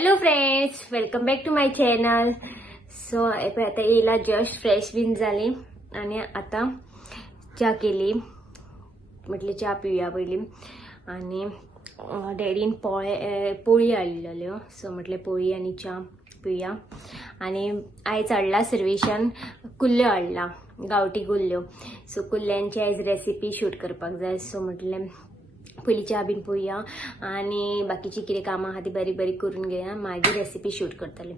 Hello friends, welcome back to my channel. So आता येला just fresh bin झाली आणि आता चहा केली. म्हटले चहा पिऊया पहिली. आणि डॅडीन पोळी आणलेल्यो. सो म्हटले पोळी आणि चहा पिऊया. आणि आयज हाडला सर्वेशान कुल्ल्यो हाडला, गावठी कुल्ल्यो. सो कुल्ल्यांची आयज रेसिपी शूट करपाक जाय. सो म्हटले पयली च्या बीन पोवया आणि बाकीची कितें कामां आहा ती बारीक बारीक करून घेया, मागीर रेसिपी शूट करतले.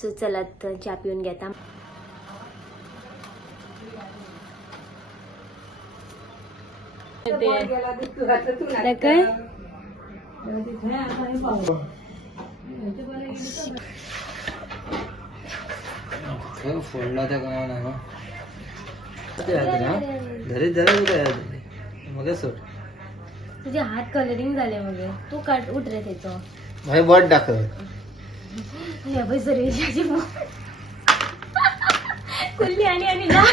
सो चलात च्या पिवन घेता. फोडला त्या कामाला घरी जरा मग सोड. तुझे हात कलरिंग झाले मग तू काट उठ रे त्याचं भाई बॉट दाखव. या बाई सर्वेशाची कुल्ली आणि ना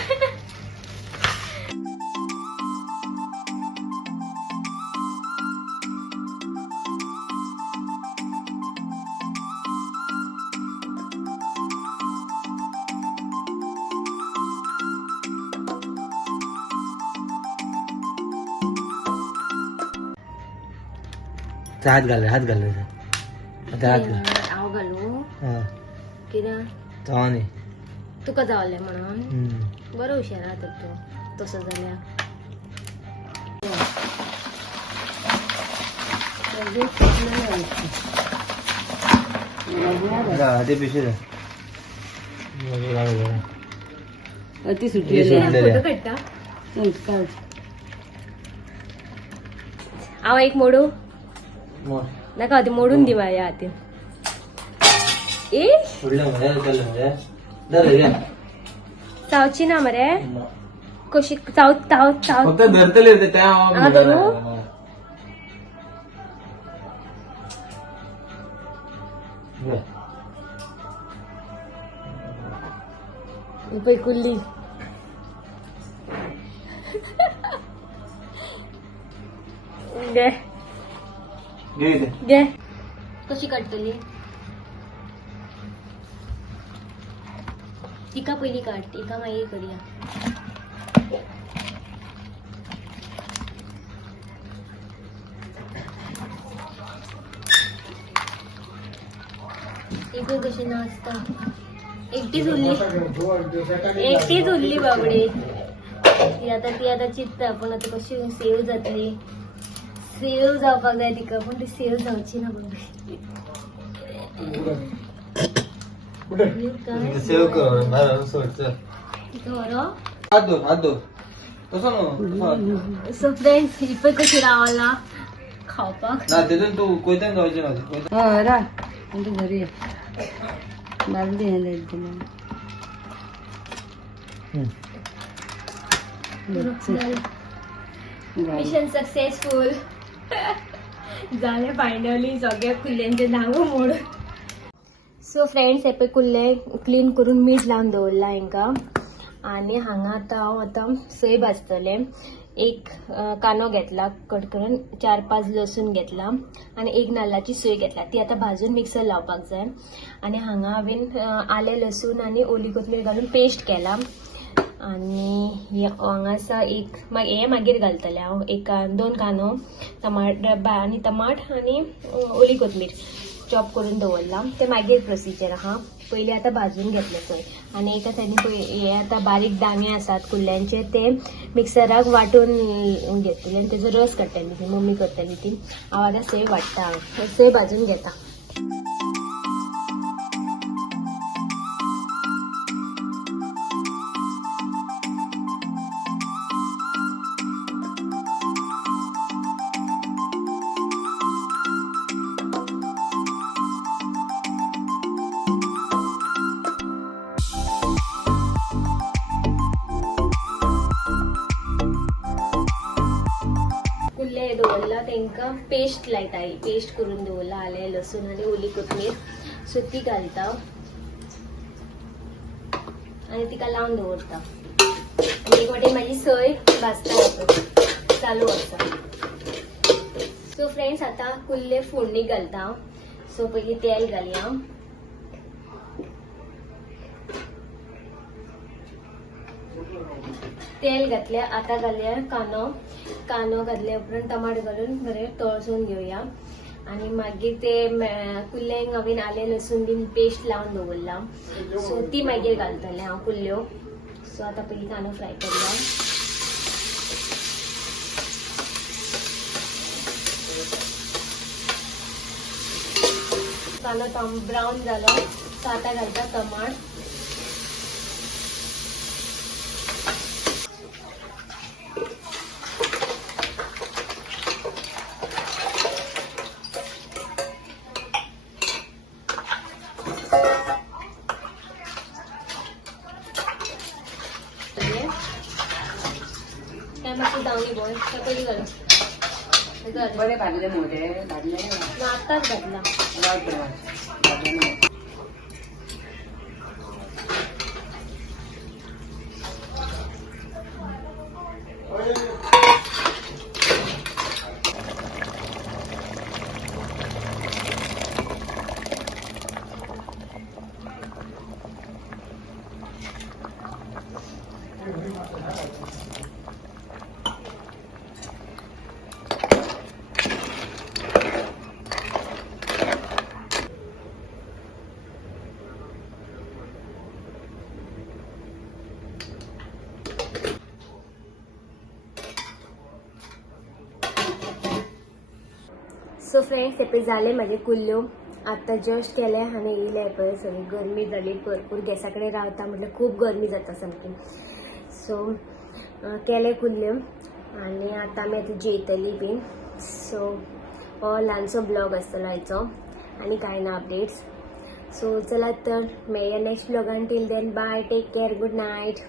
हात घाल आता हात घाल. हांव घालू हा कित्याक चावनी तुका जावले म्हणून. बरो हुशार आहा तर तू तसो जाल्यार. ते पिशवी ती सुटली फोटो काडटा हांव एक मोडू नाका ती मोडून दी माझ्या हातीन. चावची ना मरे कशी चाव चाव चाव फक्त धरतले हा धरू. पै कुल्ली घे घे. कशी काडटली तिका पहिली काढ, तिका मागीर करूया. एक कशी नाचता एकटीच उरली बाबडे. ती आता चित्ता पण आता कशी सेव जातली. सेव जावपाक जाय तिका पण ती सेव जावची ना बाबडे. सेव कर सोडच हात दो तसं. सो फ्रेंड्स ही पण कशी रावला खावपाक ना तिथून तू कोयत्यान जायचे ना रा घरी बाजली मिशन सक्सेसफुल झाले फायनली. सगळ्या कुल्ल्यांचे नाव मोड. सो फ्रेंड्स हे पळय कुल्ले क्लीन करून मीठ लावन दवरला हांकां. आणि हांगा आता सोय भाजतले. एक कांदो घेतला कट करून, 4-5 लसूण घेतला आणि एक नाल्लाची सोय घेतला. ती आता भाजून मिक्सर लावपाक जाय. आणि हांगा हांवें आले लसूण आणि ओली कोथमीर घालून पेस्ट केला. आणि हांगासा हे मागीर घालतले हांव. 2 कांदो आणि टमाट आणि ओली कोथमीर चॉप करून दवरला. ते मागीर प्रोसिजर आहा. पयलीं आता भाजून घेतले सोय. आणि एका सायडीन हे आता बारीक दाणे आसात कुल्ल्यांचे ते मिक्सराक वाटून घेतले आणि तेजो रस काडटली ती मम्मी करतली ती. हांव आतां सोय वाटता, सोय भाजून घेता. कुल्ले दवरला तांकां पेस्ट लायता. पेस्ट करून दवरला आले लसूण आणि ओली कोथमीर. सो ती घालता आणि तिका लावन दवरता. आणि एक वाटेन माझी सोय भाजता चालू आसा. सो फ्रेंड्स आता कुल्ले फोडणी घालता. सो पयली तेल घालया. तेल घातल्या. आता घालया कांदो घातल्या उपरांत टमाट घालून बरें तळसून घेवया. आणि मागीर ते कुल्ल्यांक हांवें आलें लसूण बीन पेस्ट लावन दवरला. सो ती मागीर घालतलें हांव कुल्ल्यो. सो आता पयली कांदो फ्राय करया. कांदो ब्राऊन झाला. सो आता घालता टमाट. काय मातशी दावणी बॉय पयली घालू. बरे भाजले मोठे भाजले आताच घातला. सो फ्रेंड्स हे झाले माझे कुल्ल्यो. आता जस्ट केले आणि येयले पळय. सगळी गरमी जाली भरपूर. गॅसा कडेन रावता म्हटल्यार खूब गरमी जाता सामकी. सो केले कुल्ल्यो आणि आता आमी आतां जेयतली बीन. सो हो ल्हानसो ब्लॉग आसतलो आयचो आणि कांय ना अपडेट्स. सो चला तर मेळया नेक्स्ट ब्लॉगान. Till then bye. Take care. Good night.